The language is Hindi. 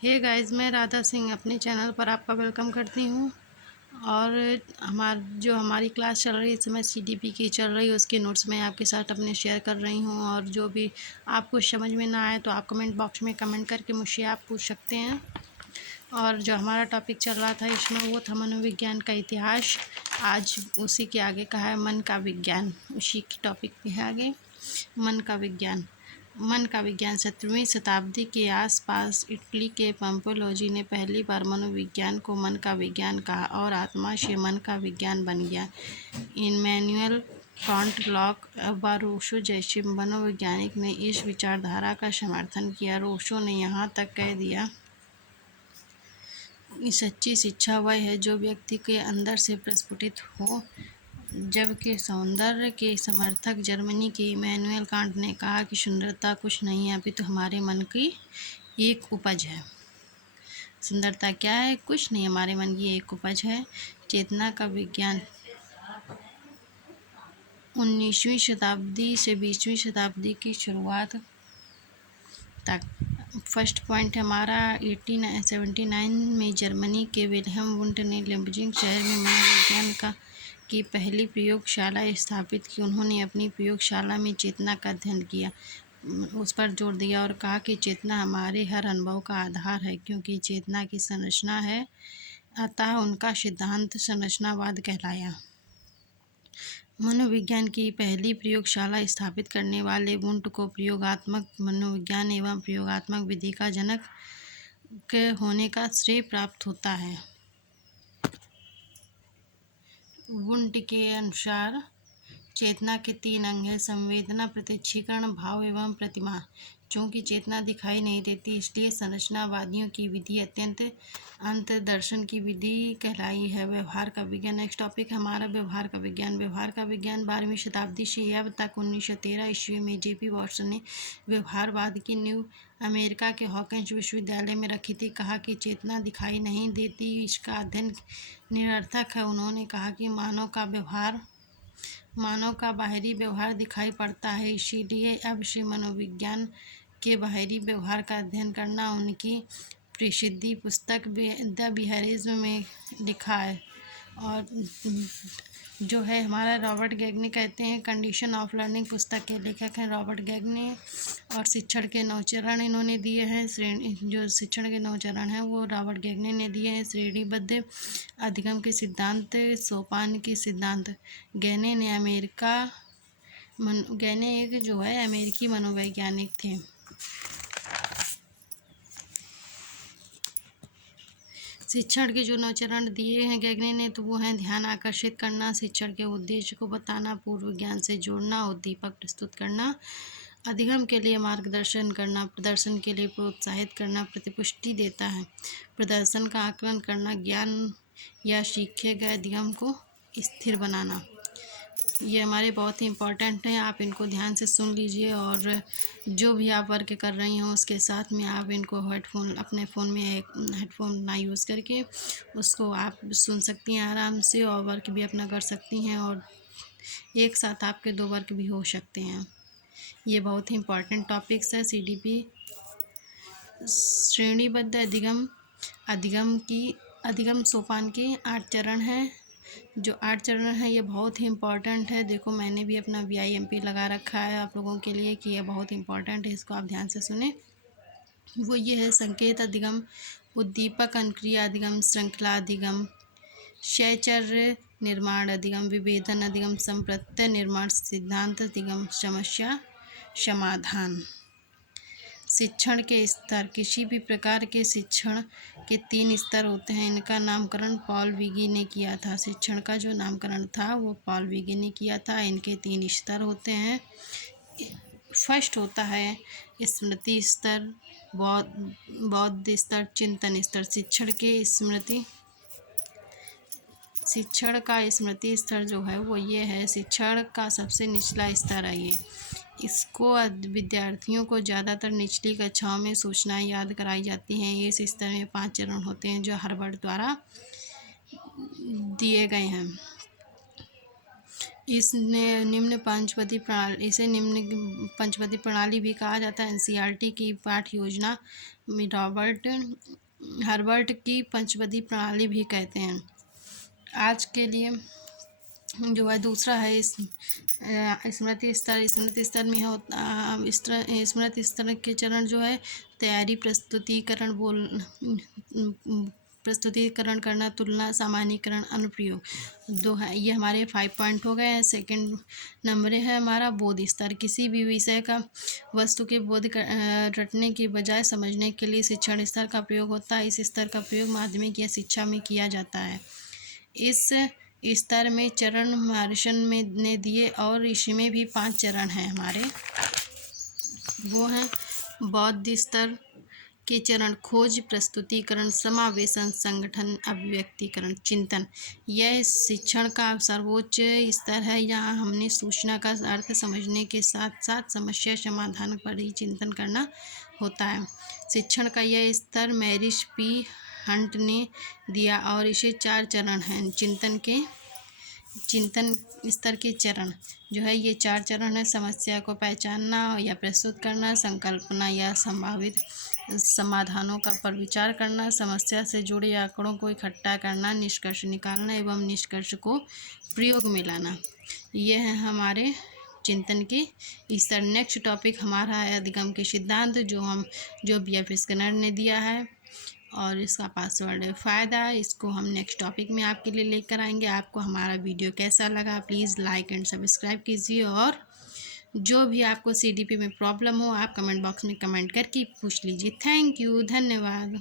हे गाइस, मैं राधा सिंह अपने चैनल पर आपका वेलकम करती हूँ। और हमारी क्लास चल रही है इस समय सीडीपी की चल रही है, उसके नोट्स मैं आपके साथ अपने शेयर कर रही हूँ। और जो भी आपको समझ में ना आए तो आप कमेंट बॉक्स में कमेंट करके मुझसे आप पूछ सकते हैं। और जो हमारा टॉपिक चल रहा था इसमें वो था मनोविज्ञान का इतिहास। आज उसी के आगे का है मन का विज्ञान, उसी के टॉपिक पे है आगे मन का विज्ञान 17वीं शताब्दी के आसपास इटली के पंपोलोजी ने पहली बार मनोविज्ञान को मन का विज्ञान कहा और आत्मा से मन का विज्ञान बन गया। इमैनुएल कांट, लॉक, रूसो जैसे मनोवैज्ञानिक ने इस विचारधारा का समर्थन किया। रूसो ने यहाँ तक कह दिया कि सच्ची शिक्षा वह है जो व्यक्ति के अंदर से प्रस्फुटित हो, जबकि सौंदर्य के समर्थक जर्मनी के इमैनुएल कांट ने कहा कि सुंदरता कुछ नहीं है अपितु हमारे मन की एक उपज है। सुंदरता क्या है? कुछ नहीं, हमारे मन की एक उपज है। चेतना का विज्ञान 19वीं शताब्दी से 20वीं शताब्दी की शुरुआत तक। फर्स्ट पॉइंट हमारा 1879 में जर्मनी के विल्हेम वुंट ने लिप्जिंग शहर में मनोविज्ञान की पहली प्रयोगशाला स्थापित की। उन्होंने अपनी प्रयोगशाला में चेतना का अध्ययन किया, उस पर जोर दिया और कहा कि चेतना हमारे हर अनुभव का आधार है, क्योंकि चेतना की संरचना है। अतः उनका सिद्धांत संरचनावाद कहलाया। मनोविज्ञान की पहली प्रयोगशाला स्थापित करने वाले वुंट को प्रयोगात्मक मनोविज्ञान एवं प्रयोगात्मक विधि का जनक होने का श्रेय प्राप्त होता है। वुंट के अनुसार चेतना के 3 अंग हैं: संवेदना, प्रत्यक्षीकरण, भाव एवं प्रतिमा। चूँकि चेतना दिखाई नहीं देती, इसलिए संरचनावादियों की विधि अत्यंत अंतर्दर्शन की विधि कहलाई है। व्यवहार का विज्ञान नेक्स्ट टॉपिक है हमारा व्यवहार का विज्ञान 12वीं शताब्दी से अब तक 1913 ईस्वी में जेपी वाटसन ने व्यवहारवाद की नींव अमेरिका के हॉकिंस विश्वविद्यालय में रखी थी। कहा कि चेतना दिखाई नहीं देती, इसका अध्ययन निरर्थक है। उन्होंने कहा कि मानव का बाहरी व्यवहार दिखाई पड़ता है, इसीलिए अब से मनोविज्ञान के बाहरी व्यवहार का अध्ययन करना। उनकी प्रसिद्ध पुस्तक द बिहेवियरिज्म में लिखा है। और जो है हमारा रॉबर्ट गैगने कहते हैं, कंडीशन ऑफ लर्निंग पुस्तक के लेखक हैं रॉबर्ट गैगने। और शिक्षण के 9 चरण इन्होंने दिए हैं। जो शिक्षण के 9 चरण हैं वो रॉबर्ट गैगने ने दिए हैं। श्रेणीबद्ध अधिगम के सिद्धांत, सोपान के सिद्धांत। गैगने एक जो है अमेरिकी मनोवैज्ञानिक थे। शिक्षण के जो 9 चरण दिए हैं गैगने ने तो वो हैं: ध्यान आकर्षित करना, शिक्षण के उद्देश्य को बताना, पूर्व ज्ञान से जोड़ना, उद्दीपक प्रस्तुत करना, अधिगम के लिए मार्गदर्शन करना, प्रदर्शन के लिए प्रोत्साहित करना, प्रतिपुष्टि देता है, प्रदर्शन का आकलन करना, ज्ञान या सीखे गए अधिगम को स्थिर बनाना। ये हमारे बहुत ही इम्पोर्टेंट हैं, आप इनको ध्यान से सुन लीजिए। और जो भी आप वर्क कर रही हों उसके साथ में आप इनको अपने फ़ोन में हेडफोन ना यूज़ करके उसको आप सुन सकती हैं आराम से, और वर्क भी अपना कर सकती हैं, और एक साथ आपके 2 वर्क भी हो सकते हैं। ये बहुत ही इम्पोर्टेंट टॉपिक्स है। सीडीपी श्रेणीबद्ध अधिगम सोपान के 8 चरण हैं। जो 8 चरण है ये बहुत ही इम्पॉर्टेंट है। देखो मैंने भी अपना VIMP लगा रखा है आप लोगों के लिए कि ये बहुत इम्पॉर्टेंट है, इसको आप ध्यान से सुने। वो ये है: संकेत अधिगम, उद्दीपक अनुक्रिया अधिगम, श्रृंखला अधिगम, शैचर्य निर्माण अधिगम, विभेदन अधिगम, संप्रत्यय निर्माण, सिद्धांत अधिगम, समस्या समाधान। शिक्षण के स्तर। किसी भी प्रकार के शिक्षण के 3 स्तर होते हैं, इनका नामकरण पॉल विगी ने किया था। शिक्षण का जो नामकरण था वो पॉल विगी ने किया था। इनके 3 स्तर होते हैं। फर्स्ट होता है स्मृति स्तर, बौद्ध स्तर, चिंतन स्तर। शिक्षण का स्मृति स्तर जो है वो ये है, शिक्षण का सबसे निचला स्तर है ये। इसको विद्यार्थियों को ज़्यादातर निचली कक्षाओं में सूचनाएं याद कराई जाती हैं। इस स्तर में 5 चरण होते हैं जो हार्वर्ड द्वारा दिए गए हैं। इसे निम्न पंचपदी प्रणाली भी कहा जाता है। NCERT की पाठ योजना रॉबर्ट हर्बर्ट की पंचपदी प्रणाली भी कहते हैं। आज के लिए जो है दूसरा है स्मृति स्तर। स्मृति स्तर में स्मृति स्तर के चरण जो है तैयारी, प्रस्तुतिकरण करना, तुलना, सामान्यीकरण, अनुप्रयोग दो है। ये हमारे 5 पॉइंट हो गए हैं। सेकंड नंबर है हमारा बोध स्तर। किसी भी विषय का वस्तु के रटने के बजाय समझने के लिए शिक्षण स्तर का प्रयोग होता है। इस स्तर का प्रयोग माध्यमिक या शिक्षा में किया जाता है। इस स्तर में चरण मार्शन ने दिए और इसमें भी 5 चरण हैं हमारे। वो हैं बौद्ध स्तर के चरण: खोज, प्रस्तुतिकरण, समावेशन, संगठन, अभिव्यक्तिकरण, चिंतन। यह शिक्षण का सर्वोच्च स्तर है। यहाँ हमने सूचना का अर्थ समझने के साथ साथ समस्या समाधान पर ही चिंतन करना होता है। शिक्षण का यह स्तर मैरिश पी हंट ने दिया और इसे 4 चरण हैं। चिंतन स्तर के चरण जो है ये 4 चरण है: समस्या को पहचानना या प्रस्तुत करना, संकल्पना या संभावित समाधानों पर विचार करना, समस्या से जुड़े आंकड़ों को इकट्ठा करना, निष्कर्ष निकालना एवं निष्कर्ष को प्रयोग में लाना। यह है हमारे चिंतन के स्तर। नेक्स्ट टॉपिक हमारा है अधिगम के सिद्धांत, जो BF स्किनर ने दिया है और इसका पासवर्ड है फ़ायदा। इसको हम नेक्स्ट टॉपिक में आपके लिए लेकर आएंगे। आपको हमारा वीडियो कैसा लगा प्लीज़ लाइक एंड सब्सक्राइब कीजिए, और जो भी आपको CDP में प्रॉब्लम हो आप कमेंट बॉक्स में कमेंट करके पूछ लीजिए। थैंक यू, धन्यवाद।